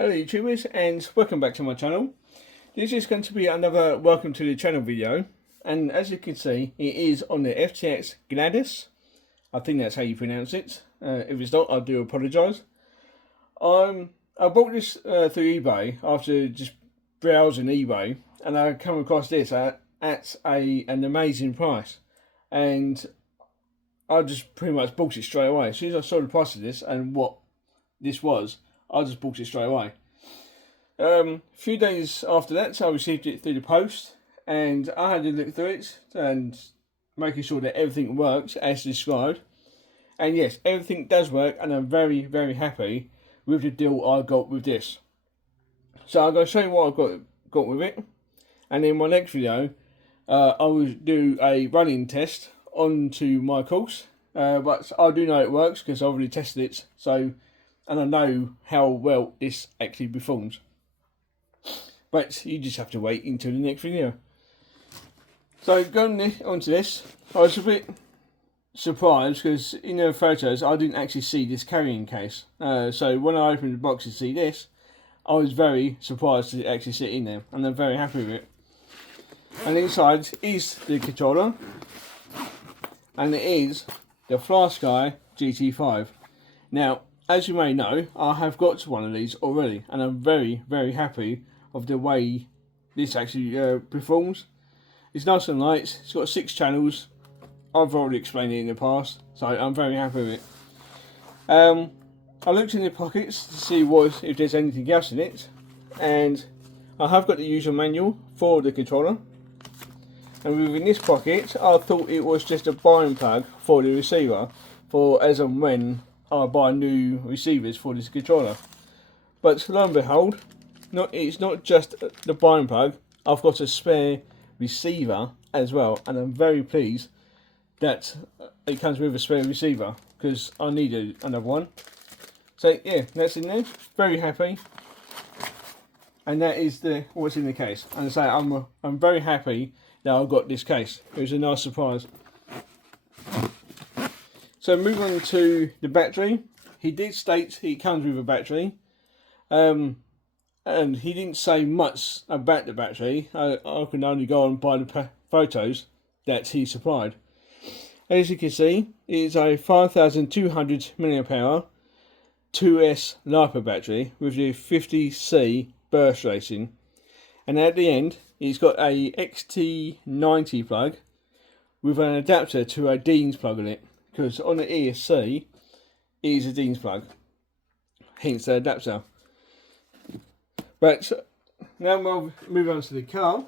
Hello YouTubers and welcome back to my channel. This is going to be another welcome to the channel video, and as you can see it is on the FTX gladius. I think that's how you pronounce it. If it's not, I do apologise. I bought this through eBay after just browsing eBay, and I come across this at an amazing price, and I just pretty much bought it straight away. As soon as I saw the price of this and what this was, I just bought it straight away. A few days after that, I received it through the post, and I had to look through it and making sure that everything works as described. And yes, everything does work, and I'm very, very happy with the deal I got with this. So I'm going to show you what I got with it, and in my next video, I will do a running test onto my course. But I do know it works because I've already tested it. And I know how well this actually performs. But you just have to wait until the next video. So going onto this, I was a bit surprised because in the photos I didn't actually see this carrying case. So when I opened the box to see this, I was very surprised to actually sit in there, and I'm very happy with it. And inside is the controller, and it is the FlySky GT5. Now, as you may know, I have got one of these already, and I'm very, very happy of the way this actually performs. It's nice and light. It's got 6 channels. I've already explained it in the past, so I'm very happy with it. I looked in the pockets to see if there's anything else in it, and I have got the user manual for the controller. And within this pocket, I thought it was just a buying plug for the receiver, for as and when I buy new receivers for this controller. But lo and behold, it's not just the buying plug. I've got a spare receiver as well, and I'm very pleased that it comes with a spare receiver because I need another one. So yeah, that's in there. Very happy, and that is what's in the case. And I say I'm very happy that I got this case. It was a nice surprise. So moving on to the battery, he did state it comes with a battery, and he didn't say much about the battery. I can only go on by the photos that he supplied. As you can see, it is a 5200 mAh 2S LiPo battery with the 50C burst rating, and at the end it's got a XT90 plug with an adapter to a Dean's plug on it. Because on the ESC, it is a Dean's plug, hence the adapter. But now we'll move on to the car.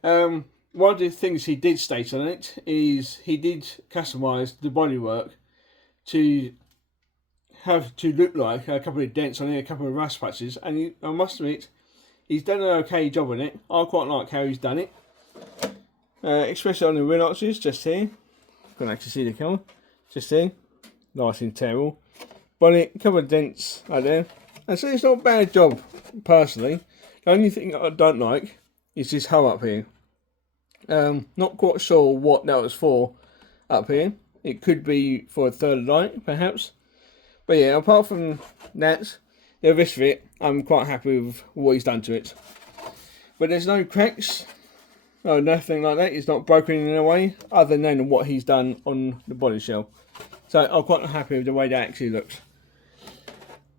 One of the things he did state on it is he did customise the bodywork to have to look like a couple of dents on it, a couple of rust patches, and I must admit, he's done an okay job on it. I quite like how he's done it, especially on the wheel arches just here. Can't actually see the camera. Just there. Nice and terrible. Bonnet, a couple of dents right there. And so it's not a bad job, personally. The only thing I don't like is this hole up here. Not quite sure what that was for up here. It could be for a third light, perhaps. But yeah, apart from that, the rest of it, I'm quite happy with what he's done to it. But there's no cracks. No, nothing like that. It's not broken in any way, other than what he's done on the body shell. So I'm quite happy with the way that actually looks.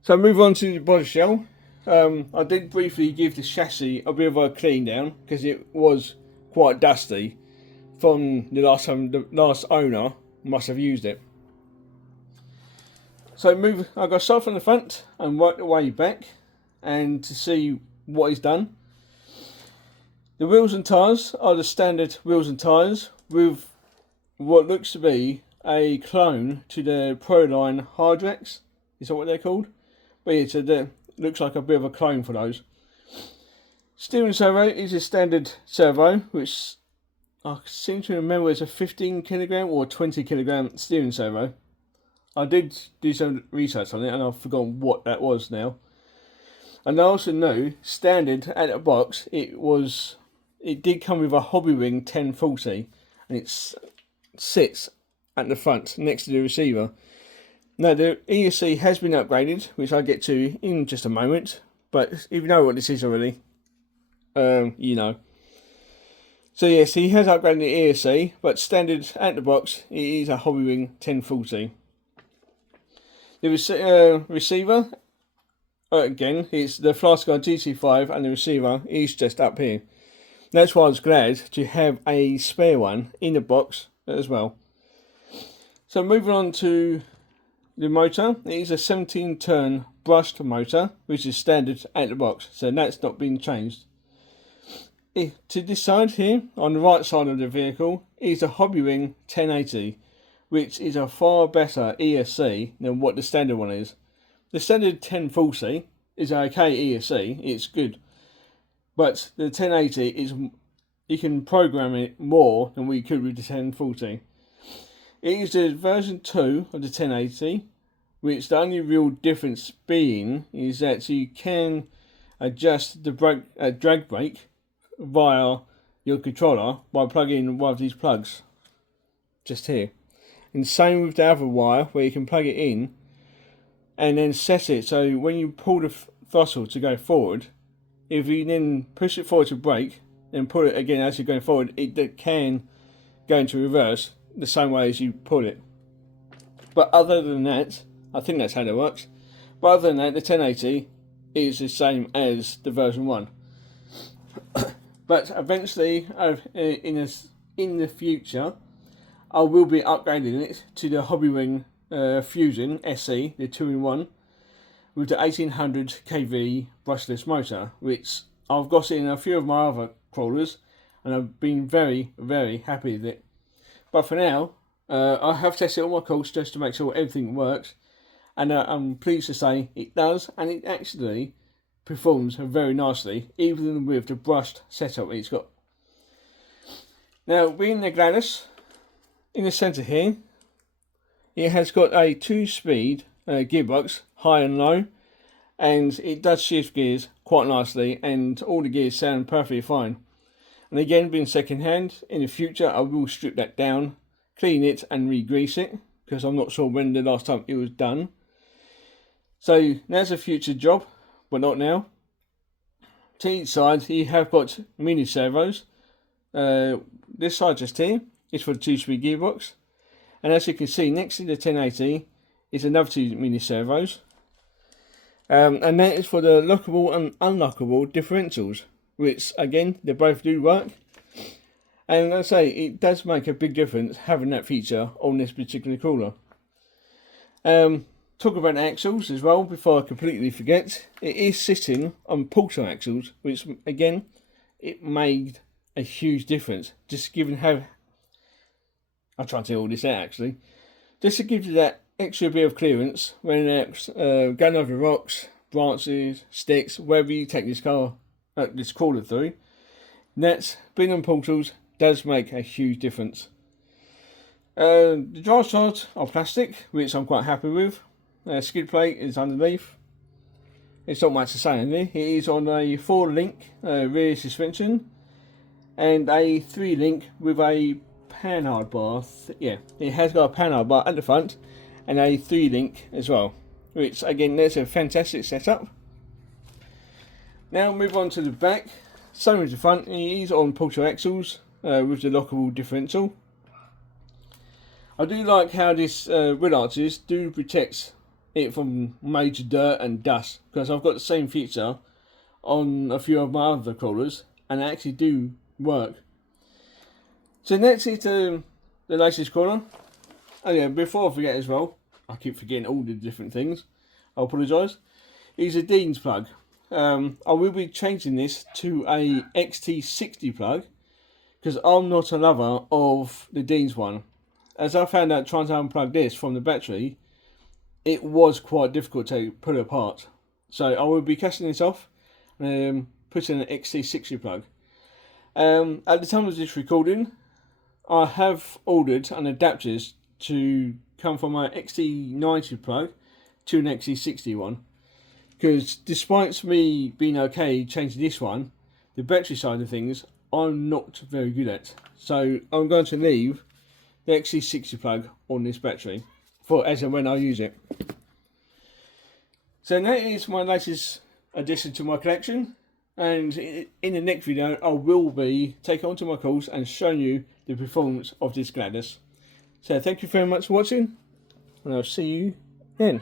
So move on to the body shell. I did briefly give the chassis a bit of a clean down because it was quite dusty from the last time the last owner must have used it. So I've got to start from the front and work the way back, and to see what he's done. The wheels and tyres are the standard wheels and tyres with what looks to be a clone to the Proline Hydrax. Is that what they're called? But yeah, so that looks like a bit of a clone for those. Steering servo is a standard servo, which I seem to remember is a 15 kilogram or 20 kilogram steering servo. I did do some research on it and I've forgotten what that was now. And I also know, standard at the box, it did come with a Hobby Ring 1040, and it sits at the front next to the receiver. Now the ESC has been upgraded, which I'll get to in just a moment, but if you know what this is already, you know. So yes, he has upgraded the ESC, but standard at the box, it is a Hobbywing 1040. The receiver, again, it's the Flyguy GT5, and the receiver is just up here. That's why I was glad to have a spare one in the box as well. So moving on to the motor, it is a 17-turn brushed motor, which is standard at the box, so that's not been changed. To this side here, on the right side of the vehicle, is a Hobbywing 1080, which is a far better ESC than what the standard one is. The standard 1040 is okay ESC, it's good, but the 1080 is, you can program it more than we could with the 1040. It is the version 2 of the 1080, which the only real difference being is that you can adjust the drag brake via your controller by plugging one of these plugs just here. And same with the other wire, where you can plug it in and then set it so when you pull the throttle to go forward, if you then push it forward to brake and pull it again as you're going forward, it can go into reverse the same way as you pull it. But other than that, I think that's how it works. But other than that, the 1080 is the same as the version 1. But eventually, in the future, I will be upgrading it to the Hobbywing Fusion SE, the 2-in-1, with the 1800 kV brushless motor, which I've got in a few of my other crawlers, and I've been very, very happy with it. But for now, I have tested all my course just to make sure everything works, and I'm pleased to say it does, and it actually performs very nicely, even with the brushed setup it's got. Now, being the Gladius, in the centre here, it has got a 2-speed gearbox, high and low, and it does shift gears quite nicely, and all the gears sound perfectly fine. And again, being second hand, in the future I will strip that down, clean it and re-grease it, because I'm not sure when the last time it was done. So that's a future job, but not now. To each side you have got mini servos. This side just here is for the 2-speed gearbox, and as you can see next to the 1080 is another 2 mini servos, and that is for the lockable and unlockable differentials, which again they both do work. And as I say, it does make a big difference having that feature on this particular crawler. Talk about axles as well before I completely forget. It is sitting on Porter axles, which again, it made a huge difference. Just given how, I'll try to tell all this out actually, just to give you that extra bit of clearance when going over rocks, branches, sticks, wherever you take this crawler through. That's being on portals does make a huge difference. The drive sides are plastic, which I'm quite happy with. Skid plate is underneath. It's not much to say in there. It is on a 4-link rear suspension and a 3-link with a panhard bar. Yeah, it has got a panhard bar at the front and a 3-link as well, which again, that's a fantastic setup. Now move on to the back. Same with the front. It is on Porter axles with the lockable differential. I do like how this wheel arches do protect it from major dirt and dust, because I've got the same feature on a few of my other crawlers and they actually do work. So next is the latest crawler. Oh yeah, before I forget as well, I keep forgetting all the different things, I apologise, is a Dean's plug. I will be changing this to a XT60 plug because I'm not a lover of the Dean's one. As I found out trying to unplug this from the battery, it was quite difficult to pull it apart. So I will be casting this off and putting an XT60 plug. At the time of this recording, I have ordered an adapters to come from my XT90 plug to an XT60 one. Because despite me being okay changing this one, the battery side of things I'm not very good at. So I'm going to leave the XT60 plug on this battery. for as and when I use it. So that is my latest addition to my collection, and in the next video I will be taking onto my course and showing you the performance of this gladius. So thank you very much for watching, and I'll see you then.